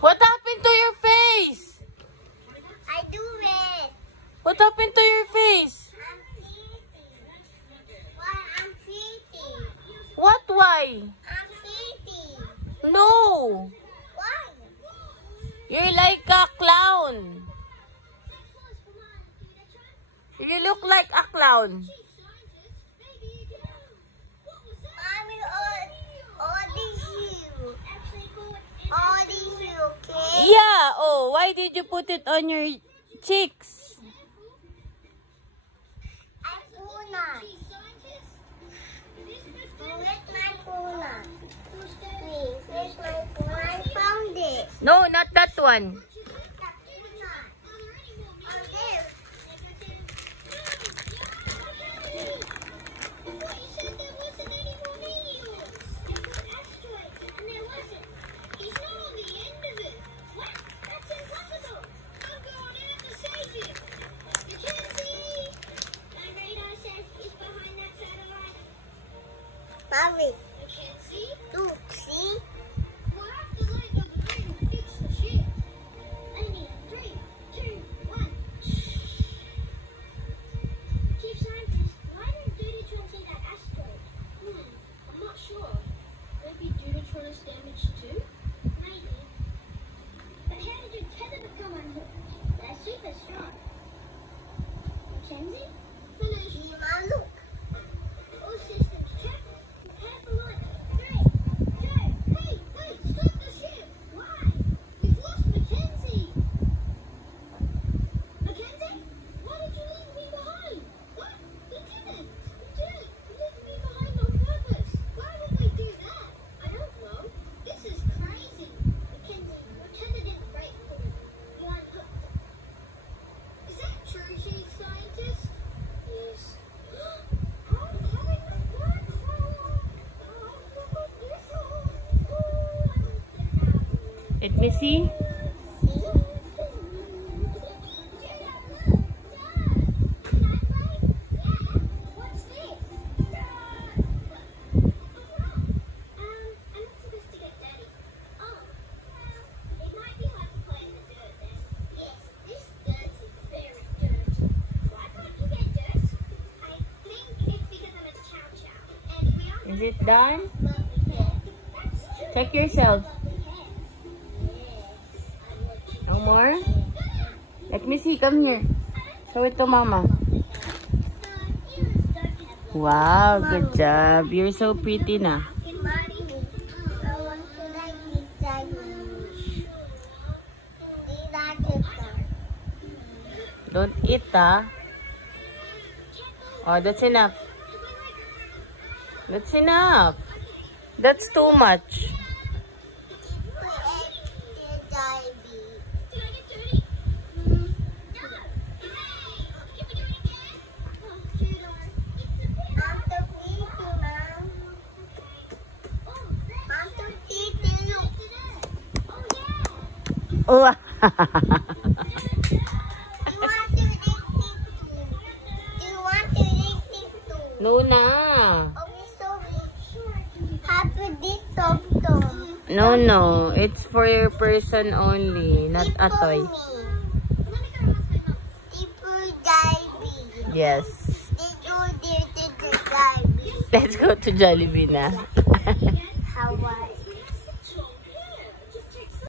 What happened to your face? I do it. What happened to your face? I'm cheating. Why I'm cheating? What? Why? I'm cheating. No. Why? You're like a clown. You look like a clown. Mommy, all these you. All these you, okay? Yeah. Oh, why did you put it on your cheeks? I Puna. Where's my Puna? Please, where's my Puna? I found it. No, not that one. Mommy, look, see? Let me see. Is it done? Check yourself. No more? Let me see. Come here. Show it to mama. Wow, good job. You're so pretty na. Don't eat, ah. Oh, that's enough. That's enough. That's too much. Oh. No na. No. It's for your person only, not a toy. Yes. Let's go to Jollibee na.